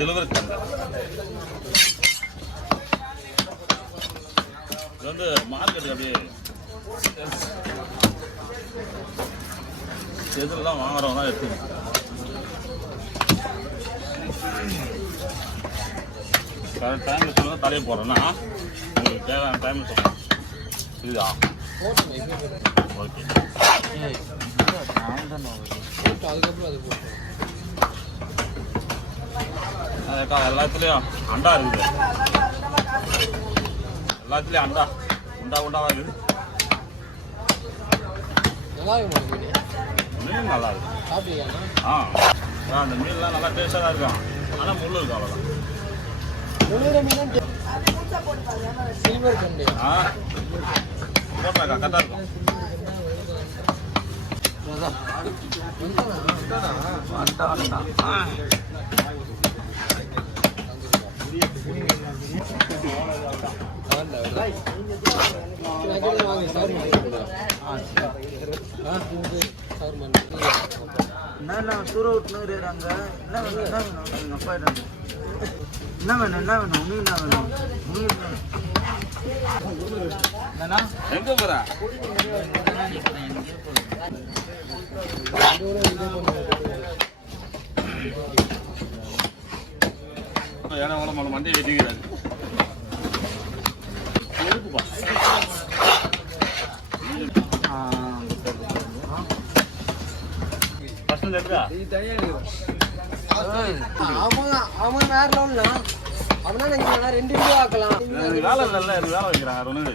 Silver கல் இது வந்து மார்க்கெட்டுக்கு அப்படியே எதுலாம் வாங்குறவங்க தான் எடுத்துக்கணும். கரெக்ட் டைமில் சொல்லுங்கள் தலையை போடுறேன்னா உங்களுக்கு தேவையான டைமில் சொல்லுங்கள். இதுதா ஓகே எல்லாத்துலேயும் அண்டா இருக்குது. எல்லாத்துலேயும் அண்டா உண்டாவாக இருக்குது. மீன் நல்லா இருக்கு. அந்த மீன்லாம் நல்லா டேஸ்டாக தான் இருக்கும். ஆனால் முள் இருக்கும் அவ்வளோதான். போட்டாக்கா கரெக்டாக இருக்கும். என்ன சூற விட்டுனுங்கிறாங்க. என்ன வேணும் என்ன வேணும் எங்கள் அப்பா என்ன வேணும் என்ன வேணும் உனக்கு என்ன வேணும் என்னண்ணா எங்கே போகிற ஏன்னா உங்களை மண்டையை வெட்டிக்கிறாரு. அவன் வேற லோன்ல அவனா நினைக்கிறான் 2 வீடியோ ஆக்கலாம். வேலை இல்லைல்ல வேலை வைக்கிறாங்க.